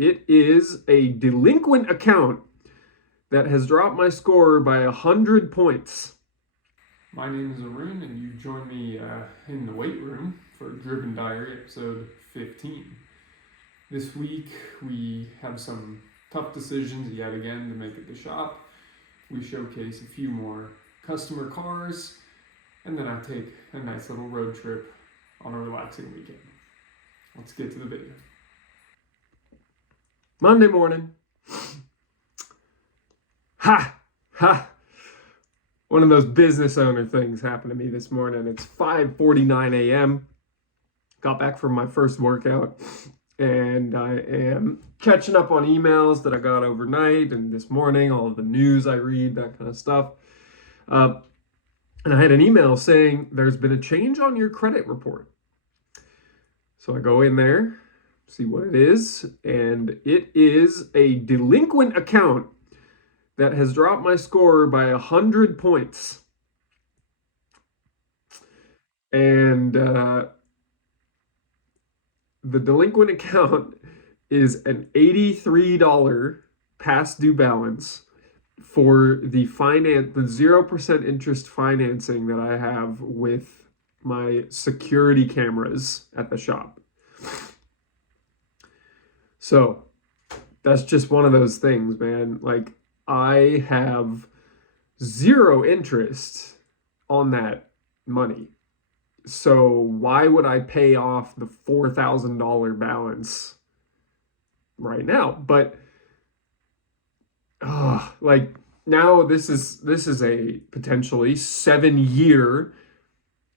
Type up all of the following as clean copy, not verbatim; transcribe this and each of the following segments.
it is a delinquent account that has dropped my score by 100 points. My name is Arun, and you join me in the weight room for Driven Diary episode 15. This week we have some tough decisions yet again to make at the shop. We showcase a few more customer cars, and then I take a nice little road trip on a relaxing weekend. Let's get to the video. Monday morning. One of those business owner things happened to me this morning. It's 5:49 a.m. Got back from my first workout, and I am catching up on emails that I got overnight and this morning, all of the news I read, that kind of stuff. And I had an email saying there's been a change on your credit report. So I go in there, see what it is, and it is a delinquent account that has dropped my score by 100 points. And the delinquent account is an $83 past due balance for the 0% interest financing that I have with my security cameras at the shop. So that's just one of those things, man. Like, I have zero interest on that money. So why would I pay off the $4,000 balance right now? But like, now this is a potentially 7-year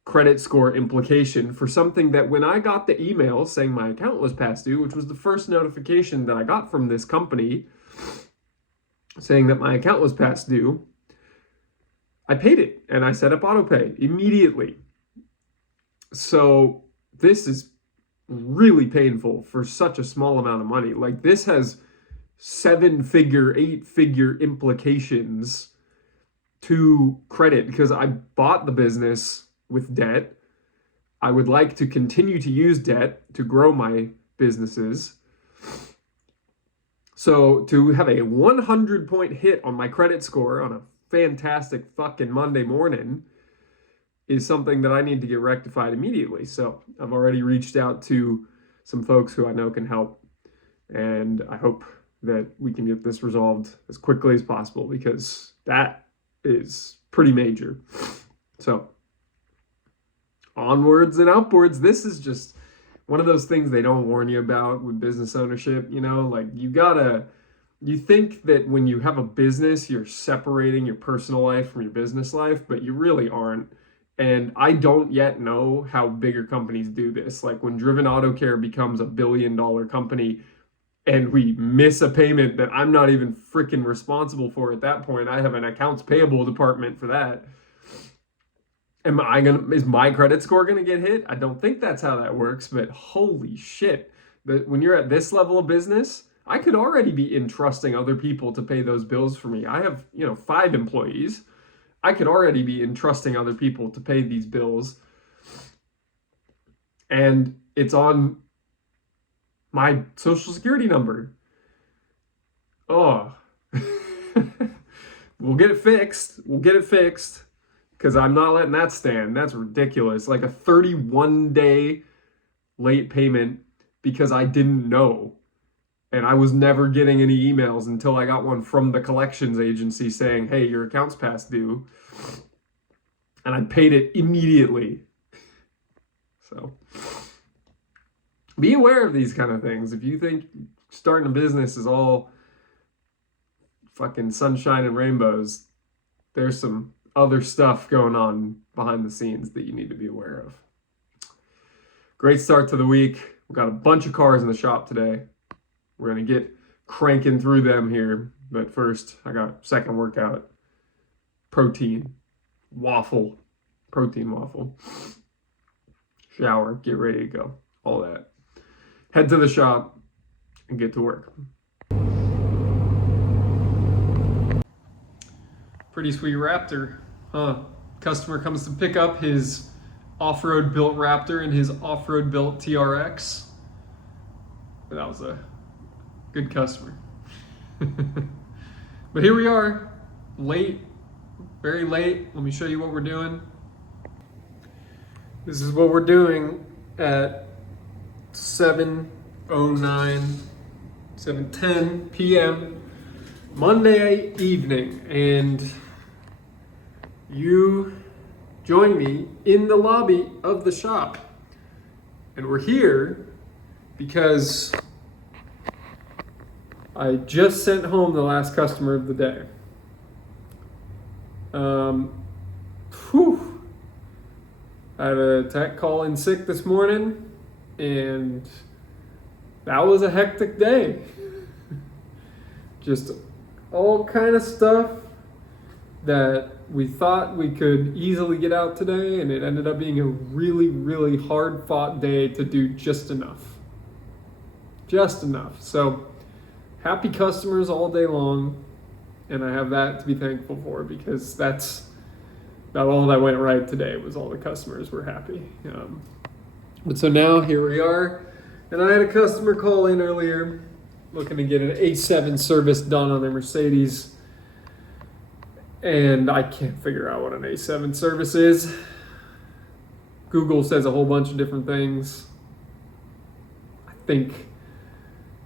credit score implication for something that, when I got the email saying my account was past due, which was the first notification that I got from this company saying that my account was past due, I paid it and I set up auto pay immediately. So this is really painful for such a small amount of money. Like, this has 7-figure, 8-figure implications to credit, because I bought the business with debt. I would like to continue to use debt to grow my businesses. So to have a 100-point hit on my credit score on a fantastic fucking Monday morning is something that I need to get rectified immediately. So I've already reached out to some folks who I know can help, and I hope that we can get this resolved as quickly as possible, because that is pretty major. So onwards and upwards. This is just one of those things they don't warn you about with business ownership. You know, like, you think that when you have a business, you're separating your personal life from your business life, but you really aren't. And I don't yet know how bigger companies do this. Like, when Driven Auto Care becomes a $1 billion company and we miss a payment that I'm not even freaking responsible for at that point, I have an accounts payable department for that. Is my credit score gonna get hit? I don't think that's how that works, but holy shit. When you're at this level of business, I could already be entrusting other people to pay those bills for me. I have, 5 employees. I could already be entrusting other people to pay these bills. And it's on my social security number. Oh. We'll get it fixed. Because I'm not letting that stand. That's ridiculous. Like, a 31-day late payment because I didn't know. And I was never getting any emails until I got one from the collections agency saying, hey, your account's past due. And I paid it immediately. So be aware of these kind of things. If you think starting a business is all fucking sunshine and rainbows, there's some other stuff going on behind the scenes that you need to be aware of. Great start to the week. We've got a bunch of cars in the shop today. We're going to get cranking through them here. But first, I got a second workout. Protein waffle. Shower, get ready to go. All that. Head to the shop and get to work. Pretty sweet Raptor, huh? Customer comes to pick up his off-road built Raptor and his off-road built TRX. That was a Good customer. But here we are, late, very late. Let me show you what we're doing. This is what we're doing at 7:09, 7:10 p.m. Monday evening, and you join me in the lobby of the shop. And we're here because I just sent home the last customer of the day. I had a tech call in sick this morning, and that was a hectic day. Just all kind of stuff that we thought we could easily get out today, and it ended up being a really, really hard fought day to do just enough. Just enough. So happy customers all day long, and I have that to be thankful for, because that's about all that went right today, was all the customers were happy. But so now here we are, and I had a customer call in earlier looking to get an A7 service done on their Mercedes, and I can't figure out what an A7 service is. Google says a whole bunch of different things. I think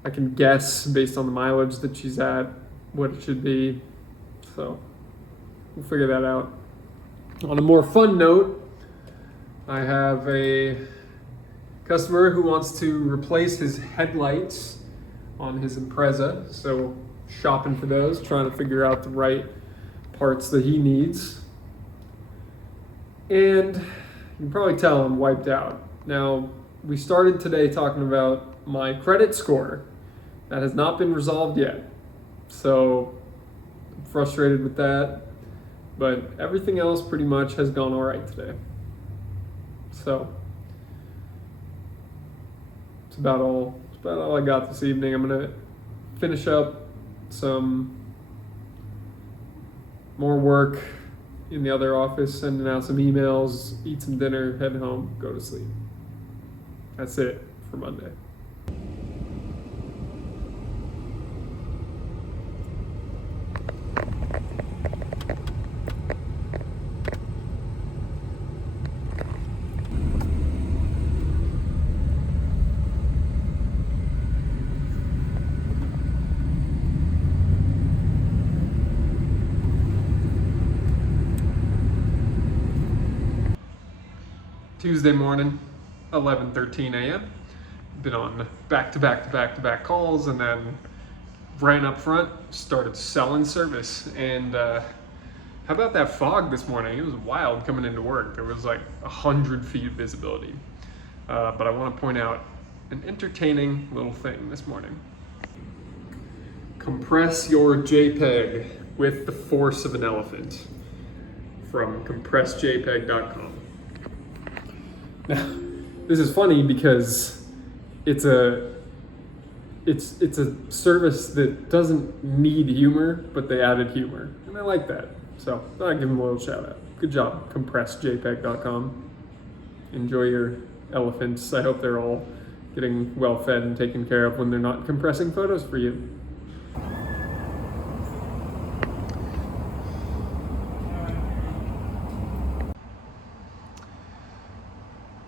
I can guess based on the mileage that she's at what it should be. So we'll figure that out. On a more fun note, I have a customer who wants to replace his headlights on his Impreza. So shopping for those, trying to figure out the right parts that he needs. And you can probably tell I'm wiped out. Now, we started today talking about my credit score. That has not been resolved yet. So I'm frustrated with that, but everything else pretty much has gone all right today. So it's about all I got this evening. I'm gonna finish up some more work in the other office, sending out some emails, eat some dinner, head home, go to sleep. That's it for Monday. Tuesday morning, 11:13 a.m. Been on back-to-back calls, and then ran up front, started selling service. And how about that fog this morning? It was wild coming into work. There was like 100 feet of visibility. But I want to point out an entertaining little thing this morning. Compress your JPEG with the force of an elephant from compressedjpeg.com. Now, this is funny because it's a service that doesn't need humor, but they added humor, and I like that. So I give them a little shout out. Good job, compressedjpeg.com. Enjoy your elephants. I hope they're all getting well fed and taken care of when they're not compressing photos for you.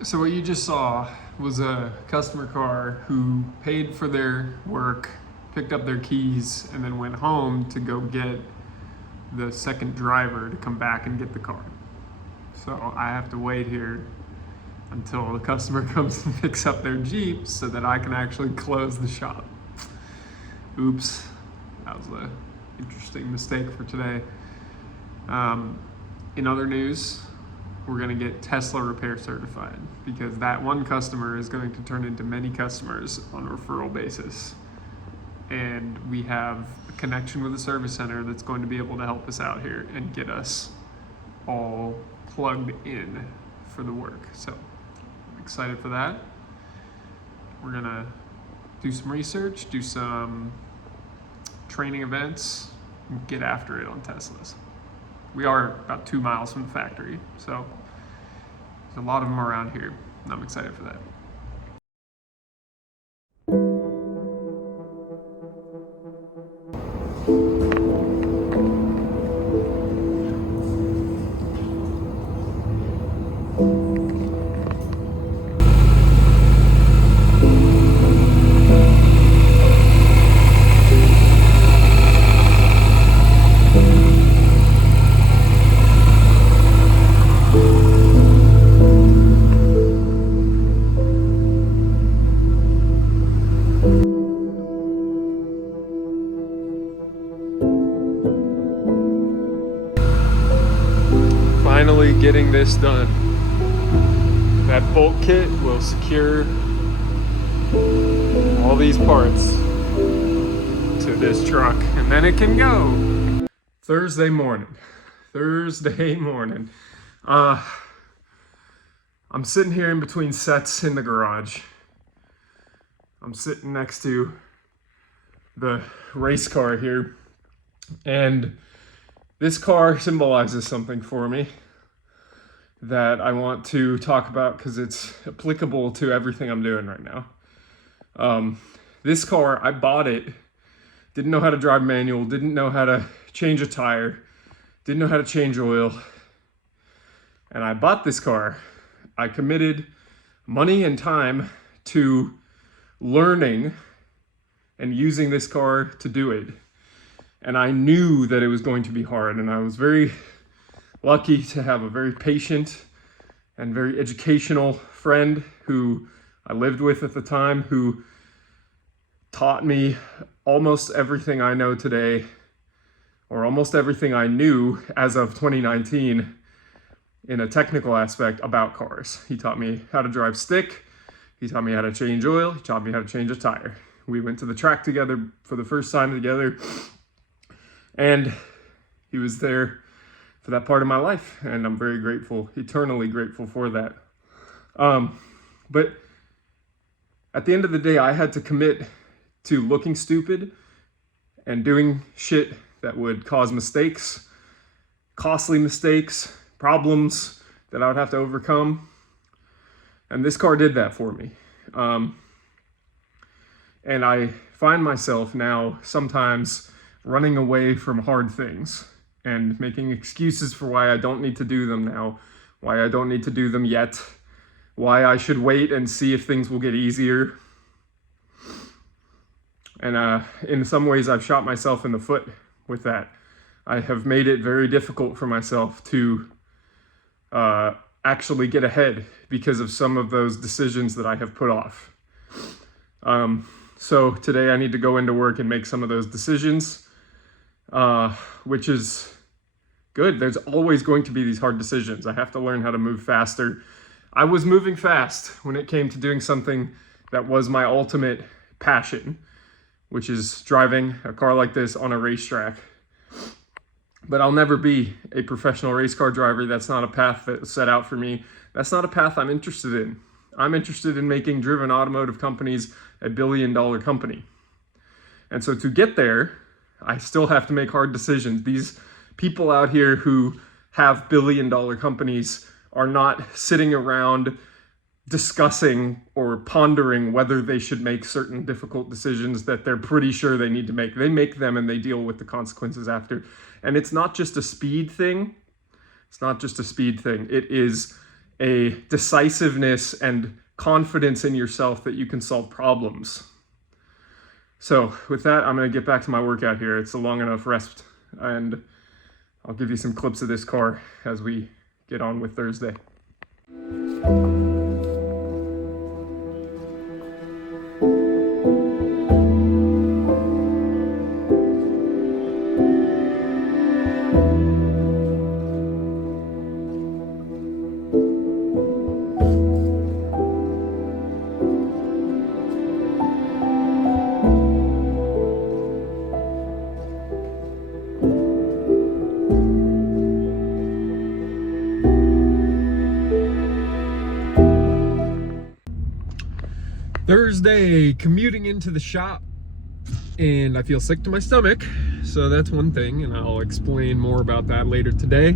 So what you just saw was a customer car who paid for their work, picked up their keys, and then went home to go get the second driver to come back and get the car. So I have to wait here until the customer comes and picks up their Jeep so that I can actually close the shop. Oops, that was an interesting mistake for today. In other news, we're going to get Tesla repair certified, because that one customer is going to turn into many customers on a referral basis. And we have a connection with a service center that's going to be able to help us out here and get us all plugged in for the work. So I'm excited for that. We're going to do some research, do some training events, and get after it on Teslas. We are about 2 miles from the factory, so there's a lot of them around here, and I'm excited for that. Finally getting this done. That bolt kit will secure all these parts to this truck, and then it can go. Thursday morning. I'm sitting here in between sets in the garage. I'm sitting next to the race car here, and this car symbolizes something for me that I want to talk about because it's applicable to everything I'm doing right now. This car, I bought it, didn't know how to drive manual, didn't know how to change a tire, didn't know how to change oil, and I bought this car. I committed money and time to learning and using this car to do it. And I knew that it was going to be hard, and I was very lucky to have a very patient and very educational friend who I lived with at the time, who taught me almost everything I know today, or almost everything I knew as of 2019 in a technical aspect about cars. He taught me how to drive stick, he taught me how to change oil, he taught me how to change a tire. We went to the track together for the first time together, and he was there for that part of my life, and I'm very grateful, eternally grateful for that. But at the end of the day, I had to commit to looking stupid and doing shit that would cause mistakes, costly mistakes, problems that I would have to overcome. And this car did that for me. And I find myself now sometimes running away from hard things and making excuses for why I don't need to do them now, why I don't need to do them yet, why I should wait and see if things will get easier. And in some ways, I've shot myself in the foot with that. I have made it very difficult for myself to actually get ahead because of some of those decisions that I have put off. So today I need to go into work and make some of those decisions, which is good. There's always going to be these hard decisions. I have to learn how to move faster. I was moving fast when it came to doing something that was my ultimate passion, which is driving a car like this on a racetrack. But I'll never be a professional race car driver. That's not a path that's set out for me. That's not a path I'm interested in. I'm interested in making Driven Automotive Companies a billion-dollar company. And so to get there, I still have to make hard decisions. These people out here who have billion-dollar companies are not sitting around discussing or pondering whether they should make certain difficult decisions that they're pretty sure they need to make. They make them and they deal with the consequences after. And it's not just a speed thing. It is a decisiveness and confidence in yourself that you can solve problems. So with that, I'm going to get back to my workout here. It's a long enough rest, and I'll give you some clips of this car as we get on with Thursday. Thursday, commuting into the shop, and I feel sick to my stomach, so that's one thing, and I'll explain more about that later today.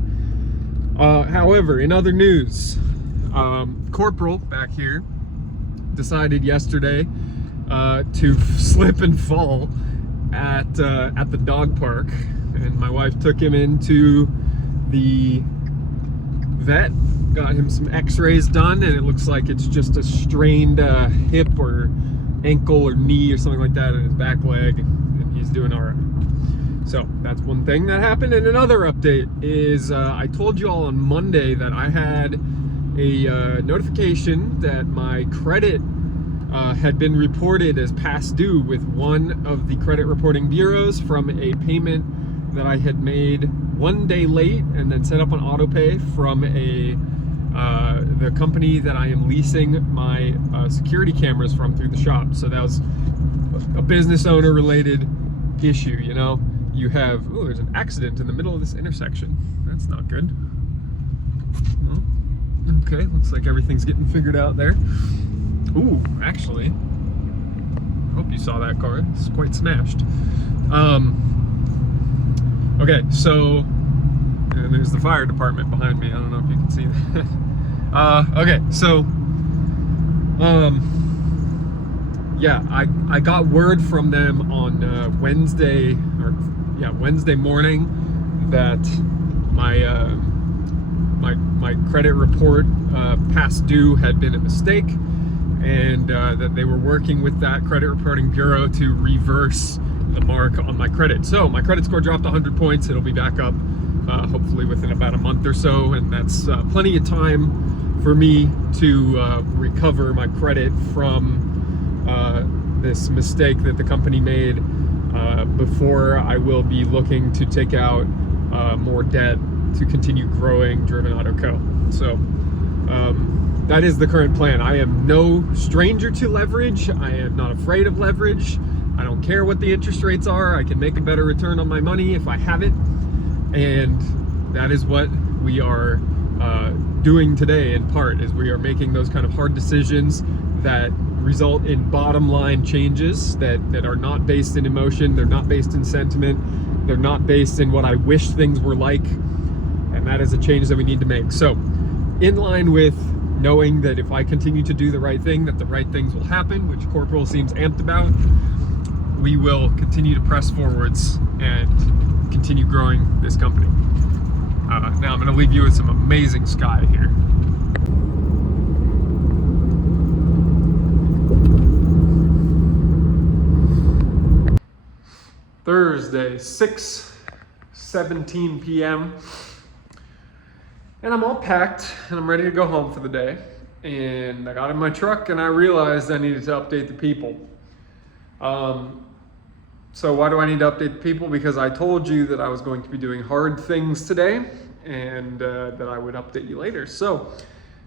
However, in other news, Corporal back here decided yesterday to slip and fall at the dog park, and my wife took him into the vet, got him some x-rays done, and it looks like it's just a strained hip or ankle or knee or something like that in his back leg, and he's doing all right. So that's one thing that happened. And another update is I told you all on Monday that I had a notification that my credit had been reported as past due with one of the credit reporting bureaus from a payment that I had made 1 day late and then set up on auto pay from the company that I am leasing my security cameras from through the shop. So that was a business owner related issue, you know. You have, oh, there's an accident in the middle of this intersection. That's not good. Well, okay, looks like everything's getting figured out there. Ooh, actually, I hope you saw that car. It's quite smashed. Okay, so, and there's the fire department behind me. I don't know if you can see that. Okay, so, yeah, I got word from them on Wednesday morning that my credit report past due had been a mistake, and that they were working with that credit reporting bureau to reverse the mark on my credit. So my credit score dropped 100 points. It'll be back up hopefully within about a month or so, and that's plenty of time for me to recover my credit from this mistake that the company made before I will be looking to take out more debt to continue growing Driven Auto Co. So that is the current plan. I am no stranger to leverage. I am not afraid of leverage. I don't care what the interest rates are. I can make a better return on my money if I have it. And that is what we are doing today in part, is we are making those kind of hard decisions that result in bottom line changes that are not based in emotion, they're not based in sentiment, they're not based in what I wish things were like, and that is a change that we need to make. So, in line with knowing that if I continue to do the right thing, that the right things will happen, which Corporal seems amped about, we will continue to press forwards and continue growing this company. Now I'm going to leave you with some amazing sky here. Thursday, 6:17 p.m. and I'm all packed and I'm ready to go home for the day. And I got in my truck and I realized I needed to update the people. So why do I need to update the people? Because I told you that I was going to be doing hard things today, and that I would update you later. So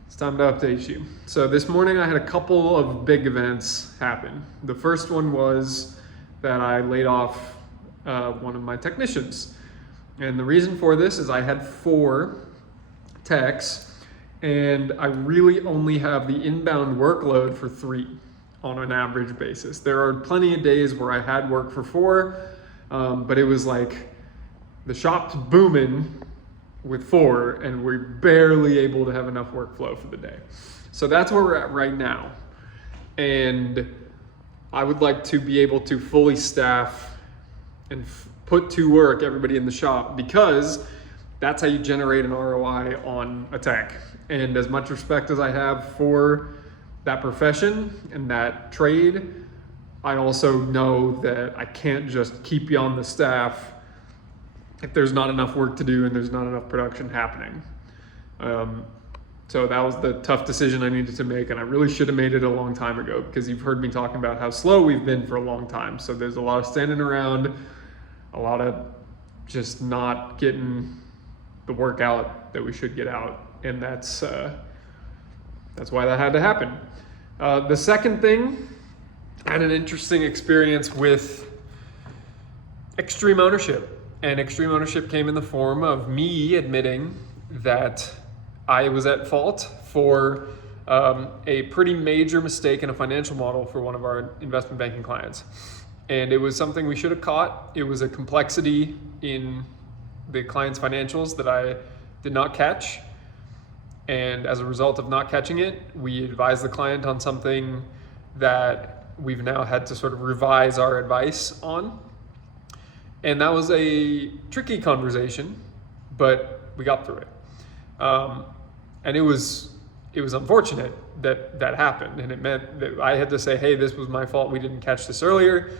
it's time to update you. So this morning I had a couple of big events happen. The first one was that I laid off one of my technicians. And the reason for this is I had 4 techs, and I really only have the inbound workload for 3 on an average basis. There are plenty of days where I had work for 4, but it was like the shop's booming with 4 and we're barely able to have enough workflow for the day. So that's where we're at right now. And I would like to be able to fully staff and put to work everybody in the shop, because that's how you generate an ROI on a tech. And as much respect as I have for that profession and that trade, I also know that I can't just keep you on the staff if there's not enough work to do and there's not enough production happening. So that was the tough decision I needed to make, and I really should have made it a long time ago, because you've heard me talking about how slow we've been for a long time. So there's a lot of standing around, a lot of just not getting the work out that we should get out, and that's why that had to happen. The second thing, I had an interesting experience with extreme ownership. And extreme ownership came in the form of me admitting that I was at fault for a pretty major mistake in a financial model for one of our investment banking clients. And it was something we should have caught. It was a complexity in the client's financials that I did not catch. And as a result of not catching it, we advised the client on something that we've now had to sort of revise our advice on. And that was a tricky conversation, but we got through it. And it was unfortunate that that happened, and it meant that I had to say, hey, this was my fault, we didn't catch this earlier.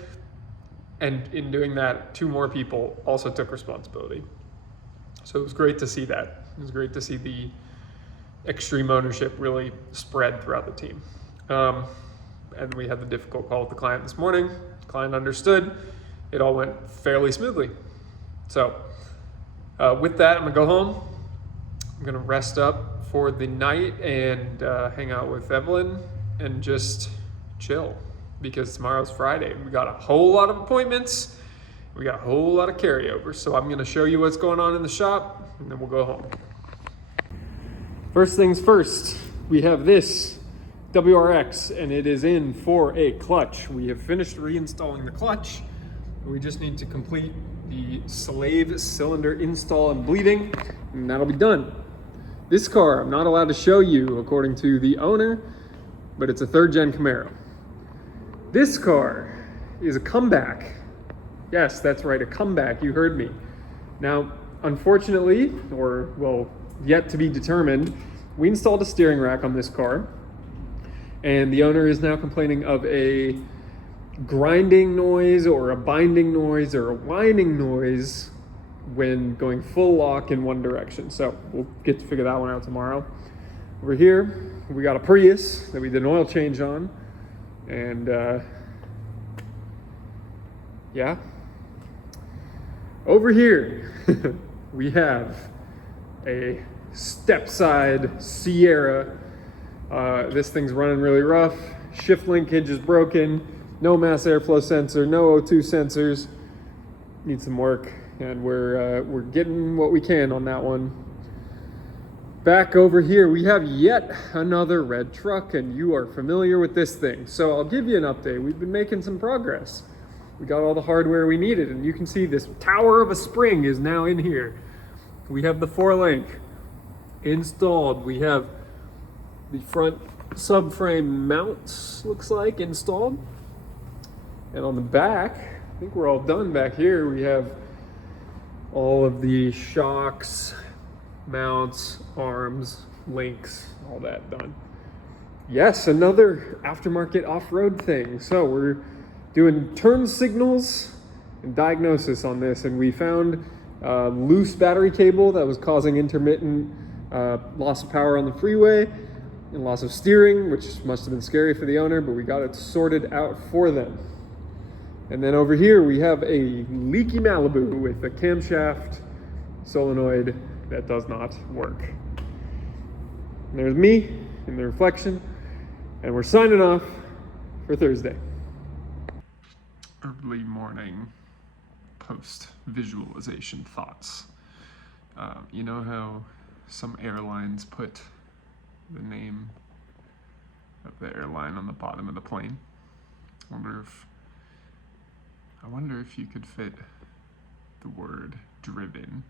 And in doing that, 2 more people also took responsibility. So it was great to see that. It was great to see the extreme ownership really spread throughout the team. And we had the difficult call with the client this morning. The client understood. It all went fairly smoothly. So with that, I'm gonna go home. I'm gonna rest up for the night and hang out with Evelyn and just chill, because tomorrow's Friday. We got a whole lot of appointments. We got a whole lot of carryovers. So I'm gonna show you what's going on in the shop, and then we'll go home. First things first, we have this WRX, and it is in for a clutch. We have finished reinstalling the clutch. We just need to complete the slave cylinder install and bleeding, and that'll be done. This car, I'm not allowed to show you according to the owner, but it's a 3rd gen Camaro. This car is a comeback. Yes, that's right, a comeback, you heard me. Now, unfortunately, or well, yet to be determined, we installed a steering rack on this car, and the owner is now complaining of a grinding noise or a binding noise or a whining noise when going full lock in one direction. So we'll get to figure that one out tomorrow. Over here, we got a Prius that we did an oil change on, and yeah. Over here, we have a step-side Sierra. This thing's running really rough. Shift linkage is broken. No mass airflow sensor, no O2 sensors. Need some work, and we're getting what we can on that one. Back over here, we have yet another red truck, and you are familiar with this thing. So I'll give you an update. We've been making some progress. We got all the hardware we needed, and you can see this tower of a spring is now in here. We have the 4-link installed. We have the front subframe mounts, looks like, installed. And on the back, I think we're all done back here. We have all of the shocks, mounts, arms, links, all that done. Yes, another aftermarket off-road thing. So we're doing turn signals and diagnosis on this, and we found loose battery cable that was causing intermittent loss of power on the freeway and loss of steering, which must have been scary for the owner, but we got it sorted out for them. And then over here we have a leaky Malibu with a camshaft solenoid that does not work. And there's me in the reflection, and we're signing off for Thursday. Early morning post visualization thoughts. You know how some airlines put the name of the airline on the bottom of the plane? I wonder if you could fit the word driven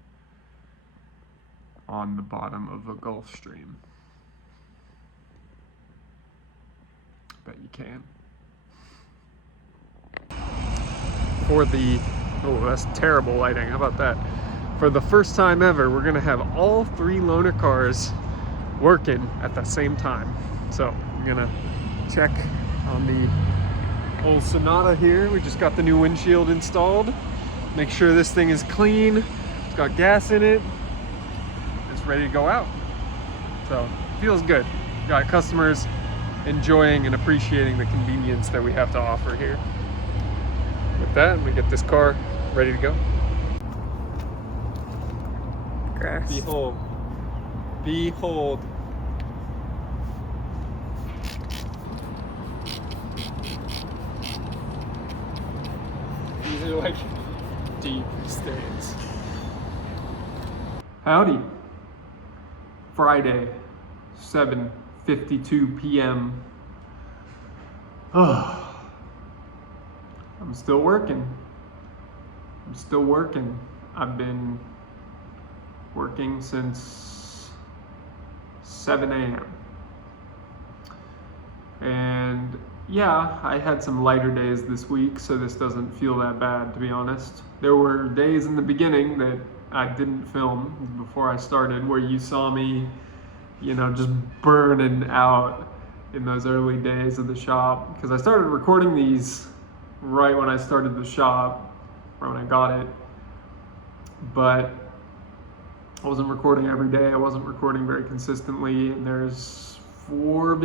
on the bottom of a Gulf Stream. Bet you can. For the, oh, that's terrible lighting, how about that? For the first time ever, we're gonna have all 3 loaner cars working at the same time. So I'm gonna check on the old Sonata here. We just got the new windshield installed. Make sure this thing is clean. It's got gas in it. It's ready to go out. So feels good. Got customers enjoying and appreciating the convenience that we have to offer here. With that, we get this car ready to go. Grass. Behold. Behold. These are like deep stains. Howdy. Friday, 7:52 p.m. I'm still working. I've been working since 7 a.m. And yeah, I had some lighter days this week, so this doesn't feel that bad, to be honest. There were days in the beginning that I didn't film before I started where you saw me, just burning out in those early days of the shop, because I started recording these right when I started the shop, right when I got it. But I wasn't recording every day. I wasn't recording very consistently, and there's three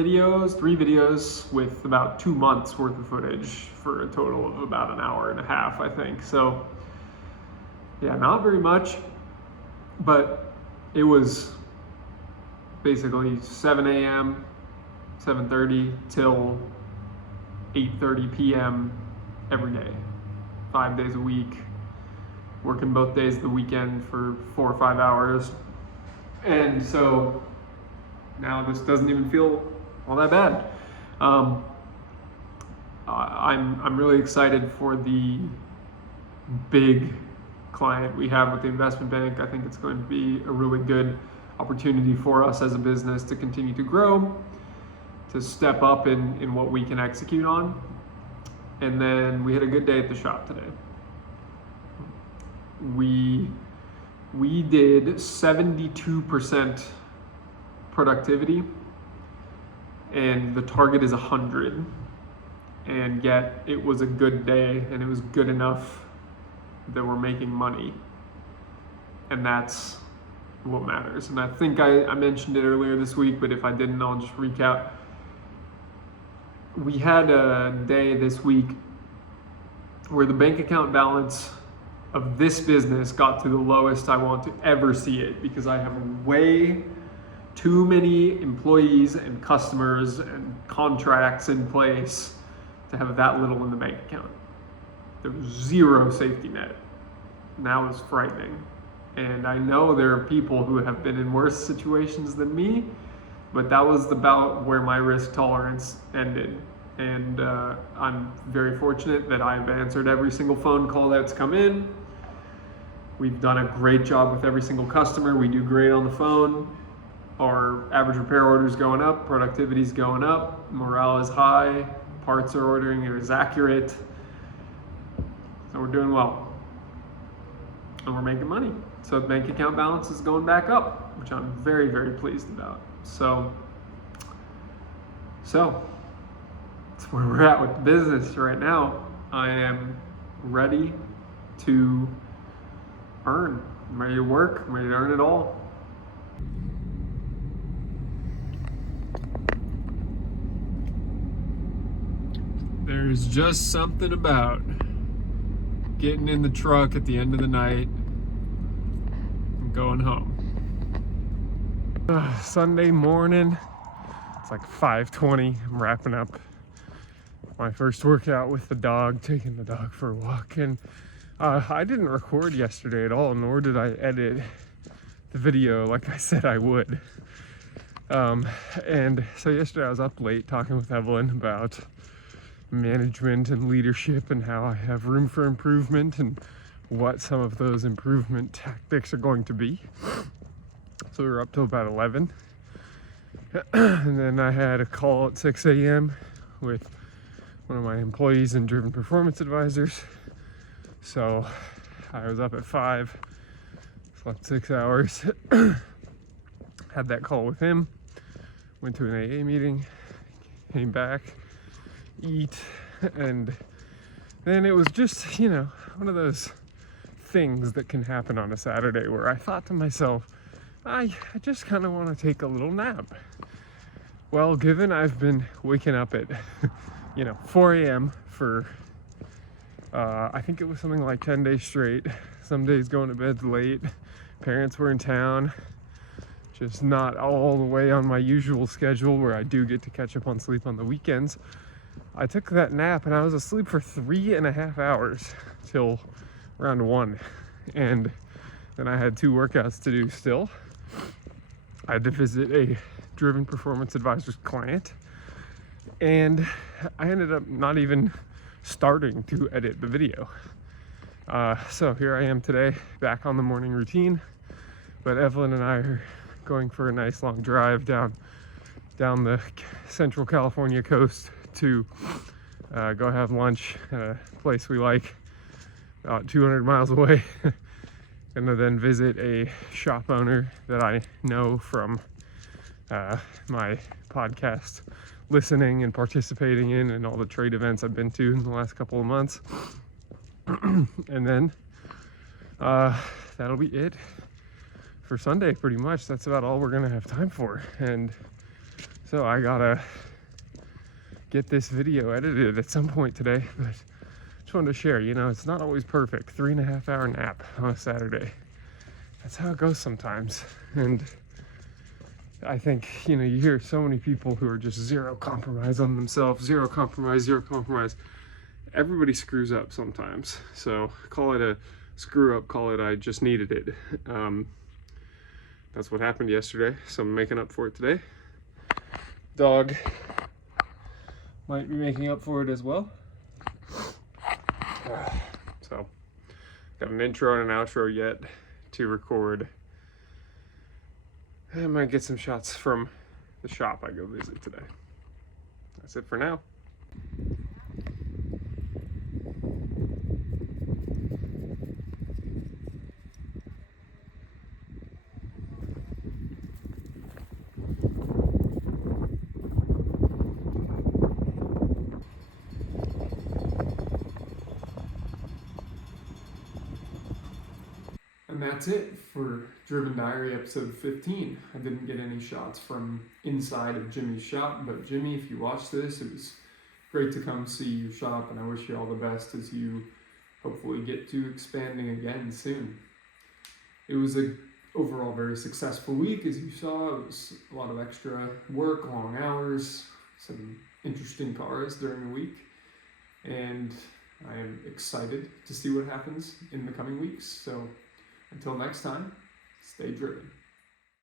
videos with about 2 months worth of footage for a total of about an hour and a half, I think. So yeah, not very much, but it was basically 7 a.m., 7:30 till 8:30 p.m. every day, 5 days a week, working both days of the weekend for 4 or 5 hours. And so now this doesn't even feel all that bad. I'm really excited for the big client we have with the investment bank. I think it's going to be a really good opportunity for us as a business to continue to grow, to step up in what we can execute on. And then we had a good day at the shop today. We did 72% productivity, and the target is 100. And yet it was a good day, and it was good enough that we're making money. And that's what matters. And I think I mentioned it earlier this week, but if I didn't, I'll just recap. We had a day this week where the bank account balance of this business got to the lowest I want to ever see it, because I have way too many employees and customers and contracts in place to have that little in the bank account. There was zero safety net. And that was frightening. And I know there are people who have been in worse situations than me, but that was about where my risk tolerance ended. And I'm very fortunate that I've answered every single phone call that's come in. We've done a great job with every single customer. We do great on the phone. Our average repair order is going up, productivity is going up, morale is high, parts are ordering is accurate. So we're doing well. And we're making money. So the bank account balance is going back up, which I'm very, very pleased about. So that's where we're at with the business right now. I am ready to earn. I'm ready to work. I'm ready to earn it all. There's just something about getting in the truck at the end of the night and going home. Sunday morning, it's like 5:20. I'm wrapping up my first workout with the dog, taking the dog for a walk. And I didn't record yesterday at all, nor did I edit the video like I said I would. And so yesterday I was up late talking with Evelyn about management and leadership and how I have room for improvement and what some of those improvement tactics are going to be. So we were up till about 11. And then I had a call at 6 a.m. with one of my employees and driven performance advisors. So I was up at 5, slept 6 hours, had that call with him, went to an AA meeting, came back, eat, and then it was just, one of those things that can happen on a Saturday where I thought to myself, I just kind of want to take a little nap. Well, given I've been waking up at 4 a.m. for I think it was something like 10 days straight, some days going to bed late, parents were in town, just not all the way on my usual schedule where I do get to catch up on sleep on the weekends. I took that nap and I was asleep for 3.5 hours till around 1. And then I had 2 workouts to do still. I had to visit a driven performance advisor's client. And I ended up not even starting to edit the video. So here I am today, back on the morning routine. But Evelyn and I are going for a nice long drive down the Central California coast to go have lunch at a place we like about 200 miles away. Gonna then visit a shop owner that I know from my podcast listening and participating in and all the trade events I've been to in the last couple of months. And then that'll be it for Sunday, pretty much. That's about all we're gonna have time for. And so I gotta get this video edited at some point today, but just wanted to share, it's not always perfect. 3.5 hour nap on a Saturday. That's how it goes sometimes. And I think, you hear so many people who are just zero compromise on themselves, zero compromise. Everybody screws up sometimes. So call it a screw up, call it I just needed it. That's what happened yesterday, so I'm making up for it today. Dog might be making up for it as well. So, got an intro and an outro yet to record. I might get some shots from the shop I go visit today. That's it for now. And that's it for Driven Diary episode 15. I didn't get any shots from inside of Jimmy's shop, but Jimmy, if you watch this, it was great to come see your shop, and I wish you all the best as you hopefully get to expanding again soon. It was a overall very successful week, as you saw. It was a lot of extra work, long hours, some interesting cars during the week, and I am excited to see what happens in the coming weeks. So until next time, stay driven.